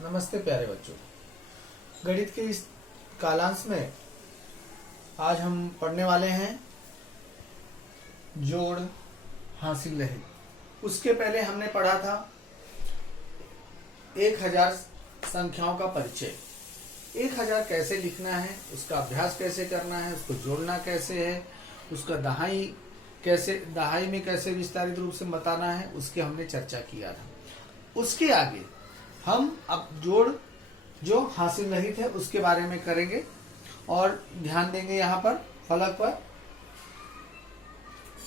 नमस्ते प्यारे बच्चों। गणित के इस कालांश में आज हम पढ़ने वाले हैं जोड़ हासिल रहित। उसके पहले हमने पढ़ा था 1000 संख्याओं का परिचय। 1000 कैसे लिखना है, उसका अभ्यास कैसे करना है, उसको जोड़ना कैसे है, उसका दहाई में कैसे विस्तारित रूप से बताना है, उसकी हमने चर्चा किया था। उसके आगे हम अब जोड़ जो हासिल रहित है उसके बारे में करेंगे और ध्यान देंगे यहाँ पर फलक पर।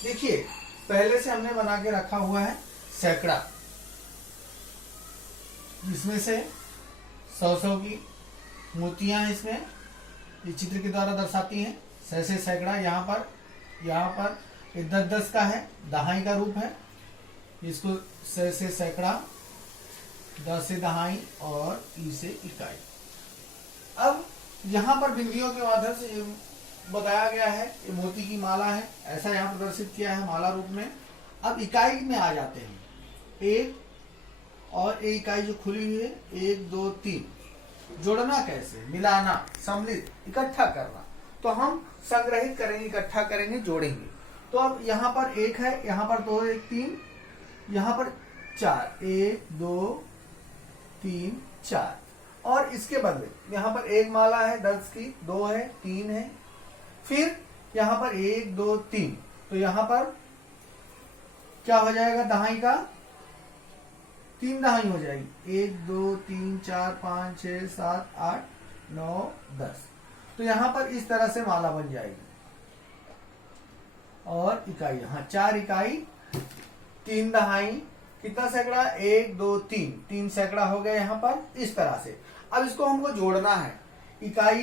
देखिए, पहले से हमने बना के रखा हुआ है सैकड़ा, जिसमें से 100 की मूर्तियां इसमें ये चित्र के द्वारा दर्शाती हैं। से सैकड़ा यहाँ पर 10 का है, दहाई का रूप है, इसको से सैकड़ा, 10 से दहाई और ई से इकाई। अब यहाँ पर बिंदियों के माध्यम से बताया गया है, ये मोती की माला है, ऐसा यहाँ प्रदर्शित किया है माला रूप में। अब इकाई में आ जाते हैं, एक और एक इकाई जो खुली हुई है, 1 2 3। जोड़ना कैसे, मिलाना, सम्मिलित, इकट्ठा करना। तो हम संग्रहित करेंगे, इकट्ठा करेंगे, जोड़ेंगे। तो अब यहाँ पर 1 है, यहाँ पर 2 1 3, यहाँ पर 4 1 2 3 4, और इसके बदले यहाँ पर एक माला है 10 की, 2 है, 3 है, फिर यहाँ पर 1 2 3। तो यहाँ पर क्या हो जाएगा, दहाई का 3 दहाई हो जाएगी, 1 2 3 4 5 6 7 8 9 10। तो यहाँ पर इस तरह से माला बन जाएगी। और इकाई यहाँ 4 इकाई, 3 दहाई, कितना सैकड़ा, 1 2 3, 3 सैकड़ा हो गया यहाँ पर इस तरह से। अब इसको हमको जोड़ना है, इकाई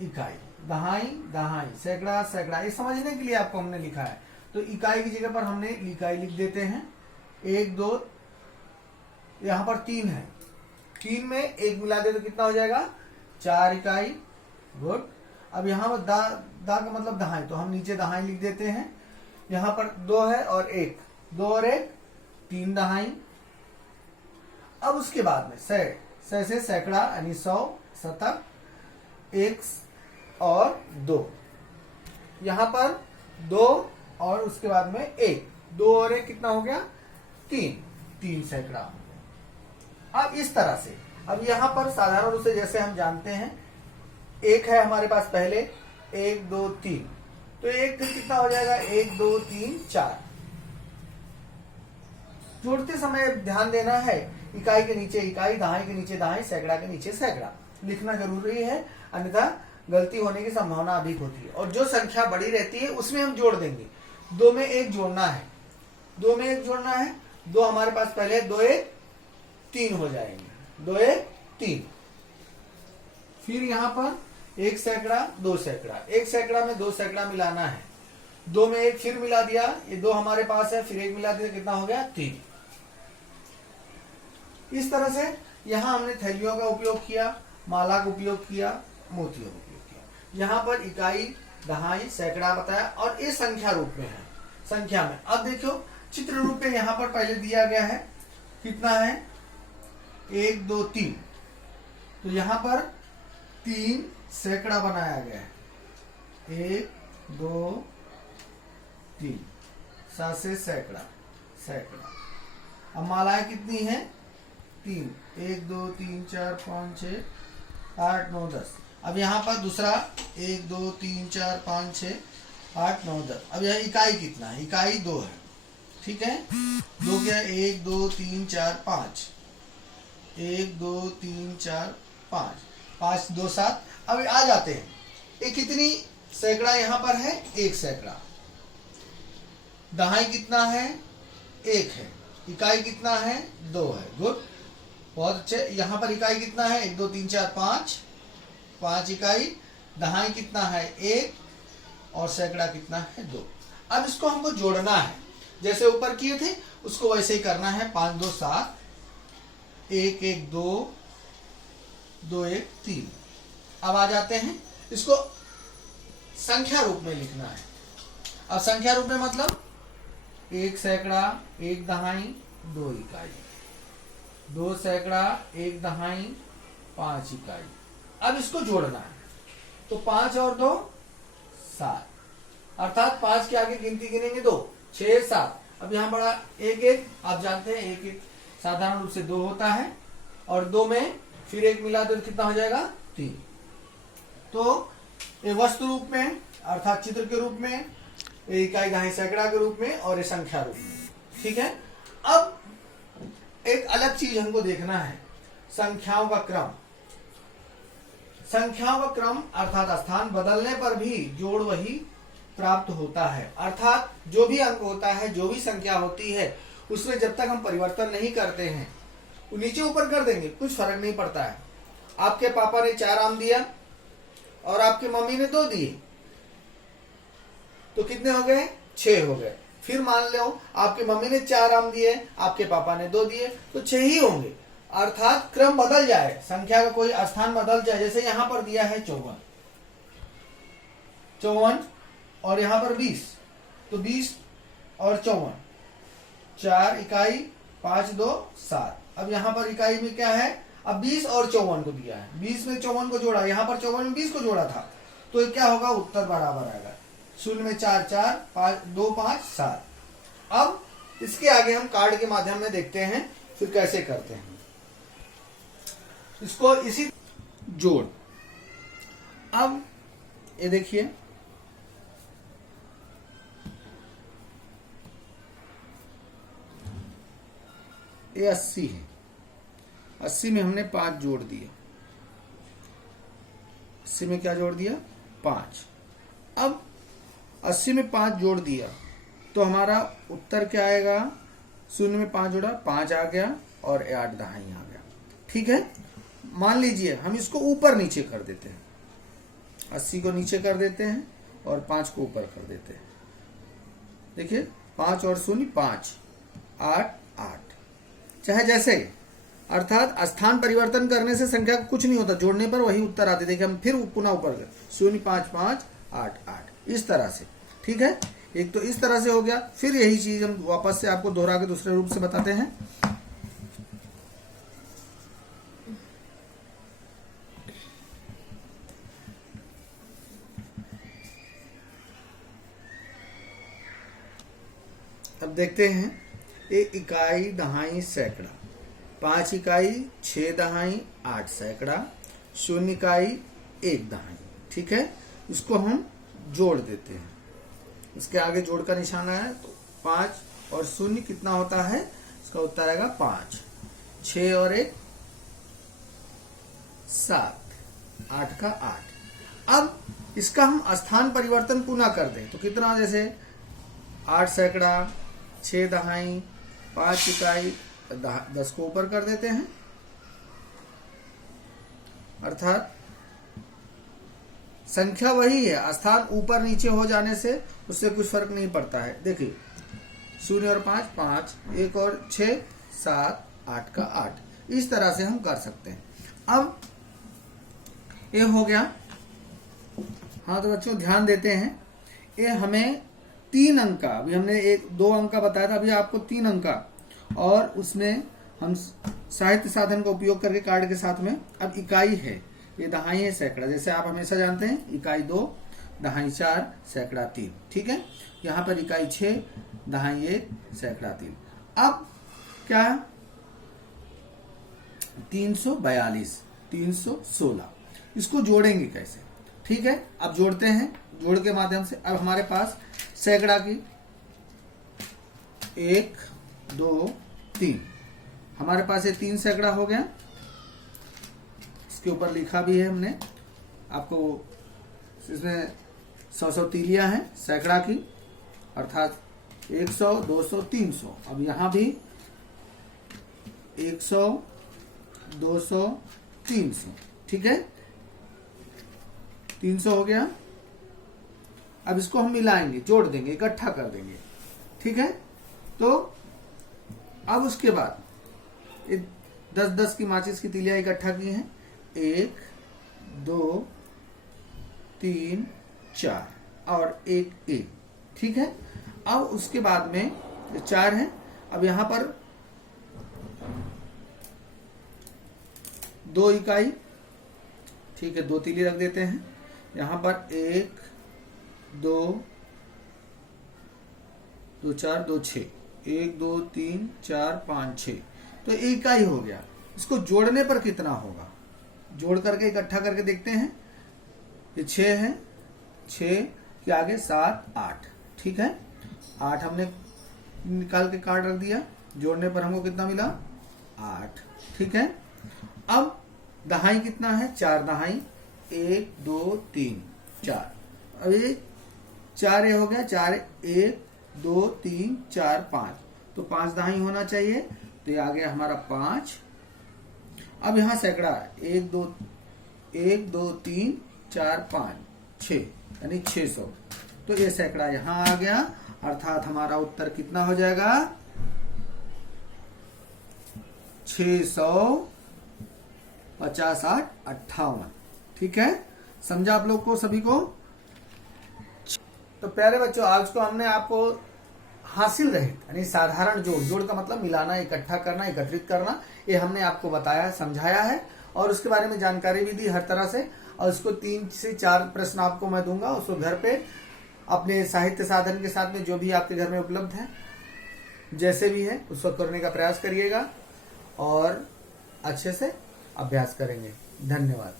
इकाई, दहाई दहाई, सैकड़ा सैकड़ा, ये समझने के लिए आपको हमने लिखा है। तो इकाई की जगह पर हमने इकाई लिख देते हैं। 1 2, यहाँ पर 3 है, 3 में 1 मिला दे तो कितना हो जाएगा, 4 इकाई। गुड। अब यहाँ पर दा का मतलब दहाई, तो हम नीचे दहाई लिख देते हैं। यहाँ पर 2 है और 1, 2 और 1 3 दहाई। अब उसके बाद में से सैकड़ा यानी 100, शतक, 1 और 2, यहाँ पर 2 और उसके बाद में 1, 2 और 1 कितना हो गया, 3 सैकड़ा हो गया। अब इस तरह से, अब यहाँ पर साधारण रूप से जैसे हम जानते हैं, 1 है हमारे पास पहले, 1 2 3, तो 1 कितना हो जाएगा, 1 2 3 4। जोड़ते समय ध्यान देना है, इकाई के नीचे इकाई, दहाई के नीचे दहाई, सैकड़ा के नीचे सैकड़ा लिखना जरूरी है, अन्यथा गलती होने की संभावना अधिक होती है। और जो संख्या बड़ी रहती है उसमें हम जोड़ देंगे। 2 में 1 जोड़ना है, 2 में 1 जोड़ना है, 2 हमारे पास पहले, 2 1 3 हो जाएंगे, 2 1 3। फिर यहाँ पर 1 सैकड़ा, 2 सैकड़ा, 1 सैकड़ा में 2 सैकड़ा मिलाना है, 2 में 1 फिर मिला दिया, ये 2 हमारे पास है, फिर 1 मिला दिया, कितना हो गया, 3। इस तरह से यहाँ हमने थैलियों का उपयोग किया, माला का उपयोग किया, मोतियों का उपयोग किया। यहाँ पर इकाई दहाई सैकड़ा बताया, और ये संख्या रूप में है, संख्या में। अब देखो चित्र रूप में यहाँ पर पहले दिया गया है, कितना है, 1 2 3। तो यहाँ पर 3 सैकड़ा बनाया गया है, 1 2 3, 7 से सैकड़ा सैकड़ा। अब मालाएं कितनी है, 3, 1 2 3 4 5 6 8 9 10। अब यहाँ पर दूसरा 1 2 3 4 5 6 8 9 10। अब यह इकाई कितना है, इकाई 2 है, ठीक है। 2 क्या है, 1 2 3 4 5, 1 2 3 4 5, 5 2 7। अब आ जाते हैं, ये कितनी सैकड़ा यहाँ पर है, 1 सैकड़ा। दहाई कितना है, 1 है, इकाई कितना है, 2 है। गुड, बहुत अच्छे। यहाँ पर इकाई कितना है, 1 2 3 4 5 इकाई, दहाई कितना है, 1, और सैकड़ा कितना है, 2। अब इसको हमको जोड़ना है, जैसे ऊपर किए थे उसको वैसे ही करना है। 5 2 7, 1 1 2, 2 1 3। अब आ जाते हैं, इसको संख्या रूप में लिखना है। अब संख्या रूप में मतलब 1 सैकड़ा, 1 दहाई, 2 इकाई। 2 सैकड़ा 1 दहाई 5 इकाई। अब इसको जोड़ना है, तो 5 और 2 7, अर्थात 5 के आगे गिनती गिनेंगे 2, 6 7। अब यहाँ बड़ा 1 1, आप जानते हैं 1 1 साधारण रूप से 2 होता है, और 2 में फिर 1 मिला तो कितना हो जाएगा 3। तो ये वस्तु रूप में अर्थात चित्र के रूप में, इकाई दहाई सैकड़ा के रूप में, और ये संख्या रूप में। ठीक है। अब एक अलग चीज हमको देखना है, संख्याओं का क्रम। संख्याओं का क्रम अर्थात स्थान बदलने पर भी जोड़ वही प्राप्त होता है। अर्थात जो भी अंक होता है, जो भी संख्या होती है, उसमें जब तक हम परिवर्तन नहीं करते हैं, नीचे ऊपर कर देंगे कुछ फर्क नहीं पड़ता है। आपके पापा ने 4 आम दिया और आपकी मम्मी ने 2 दिए, तो कितने हो गए 6 हो गए। फिर मान लो आपकी मम्मी ने 4 आम दिए, आपके पापा ने 2 दिए, तो 6 ही होंगे। अर्थात क्रम बदल जाए, संख्या का कोई स्थान बदल जाए। जैसे यहां पर दिया है 54 और यहां पर 20, तो 20 और 54, 4 इकाई 5 2 7। अब यहां पर इकाई में क्या है, अब 20 और 54 को दिया है, 20 में 54 को जोड़ा, यहां पर 54 में 20 को जोड़ा था, तो ये क्या होगा, उत्तर बराबर आएगा। 0 में 4 4 5 2 5 7। अब इसके आगे हम कार्ड के माध्यम में देखते हैं फिर कैसे करते हैं इसको, इसी जोड़। अब ये देखिए, ये 80 है, 80 में हमने 5 जोड़ दिया, 80 में क्या जोड़ दिया 5। अब 80 में 5 जोड़ दिया तो हमारा उत्तर क्या आएगा, 0 में 5 जोड़ा 5 आ गया और 8 दहाई आ गया। ठीक है। मान लीजिए हम इसको ऊपर नीचे कर देते हैं, 80 को नीचे कर देते हैं और 5 को ऊपर कर देते हैं। देखिए 5 और 0 5, 8 8, चाहे जैसे, अर्थात स्थान परिवर्तन करने से संख्या कुछ नहीं होता, जोड़ने पर वही उत्तर आते। देखिए हम फिर पुनः ऊपर गए, 0 5 5 8 8, इस तरह से। ठीक है। एक तो इस तरह से हो गया, फिर यही चीज हम वापस से आपको दोहरा के दूसरे रूप से बताते हैं। अब देखते हैं, 1 इकाई दहाई सैकड़ा, 5 इकाई 6 दहाई 8 सैकड़ा, 0 इकाई 1 दहाई। ठीक है। इसको हम जोड़ देते हैं, इसके आगे जोड़ का निशान है, तो 5 और 0 कितना होता है, इसका उत्तर आएगा 5, 6 और 1 7, 8 का 8। अब इसका हम स्थान परिवर्तन पुनः कर दें तो कितना, जैसे 8 सैकड़ा 6 दहाई 5 इकाई 10 को ऊपर कर देते हैं, अर्थात संख्या वही है, स्थान ऊपर नीचे हो जाने से उससे कुछ फर्क नहीं पड़ता है। देखिए 0 और 5 5, 1 और 6 7, 8 का 8, इस तरह से हम कर सकते हैं। अब ये हो गया। हाँ तो बच्चों ध्यान देते हैं, ये हमें 3 अंक का, अभी हमने 2 अंक का बताया था, अभी आपको 3 अंक का, और उसमें हम साहित्य साधन का उपयोग करके कार्ड के साथ में, अब इकाई है, ये दहाई है सैकड़ा, जैसे आप हमेशा जानते हैं, इकाई 2 दहाई 4 सैकड़ा 3। ठीक है। यहाँ पर इकाई 6 दहाई 1 सैकड़ा 3। अब क्या, 342 316, इसको जोड़ेंगे कैसे। ठीक है। अब जोड़ते हैं, जोड़ के माध्यम से। अब हमारे पास सैकड़ा की 1 2 3, हमारे पास ये 3 सैकड़ा हो गया, इसके ऊपर लिखा भी है हमने आपको, इसमें 100 तीलियां हैं सैकड़ा की, अर्थात 100 200 300। अब यहां भी 100 200 300। ठीक है। 300 हो गया। अब इसको हम मिलाएंगे, जोड़ देंगे, इकट्ठा कर देंगे। ठीक है। तो अब उसके बाद 10-10 की माचिस की तीलियां इकट्ठा की हैं, 1 2 3 4 और 1 1। ठीक है। अब उसके बाद में 4 है, अब यहां पर 2 इकाई, ठीक है, 2 तीली रख देते हैं। यहाँ पर 1 2 2 4 2 6, 1 2 3 4 5 6, तो इकाई हो गया। इसको जोड़ने पर कितना होगा, जोड़ करके इकट्ठा करके देखते हैं। ये 6 है, 6 के आगे 7 8, ठीक है, 8 हमने निकाल के काट रख दिया, जोड़ने पर हमको कितना मिला 8, ठीक है। अब दहाई कितना है, 4 दहाई, 1 2 3 4, अब ये 4 ये हो गया, 4 1 2 3 4 5, तो 5 दहाई होना चाहिए, तो ये आ गया हमारा 5। अब यहाँ सैकड़ा 1 2 3 4 5 6, यानी 600, तो ये सैकड़ा यहाँ आ गया, अर्थात हमारा उत्तर कितना हो जाएगा 650 8 58, ठीक है। समझा आप लोग को, सभी को? तो प्यारे बच्चों, आज को हमने आपको हासिल रहित यानी साधारण जोड़, जोड़ का मतलब मिलाना, इकट्ठा करना, एकत्रित करना, ये हमने आपको बताया, समझाया है और उसके बारे में जानकारी भी दी हर तरह से। और उसको 3 से 4 प्रश्न आपको मैं दूंगा, उसको घर पे अपने साहित्य साधन के साथ में जो भी आपके घर में उपलब्ध है, जैसे भी है उसको करने का प्रयास करिएगा और अच्छे से अभ्यास करेंगे। धन्यवाद।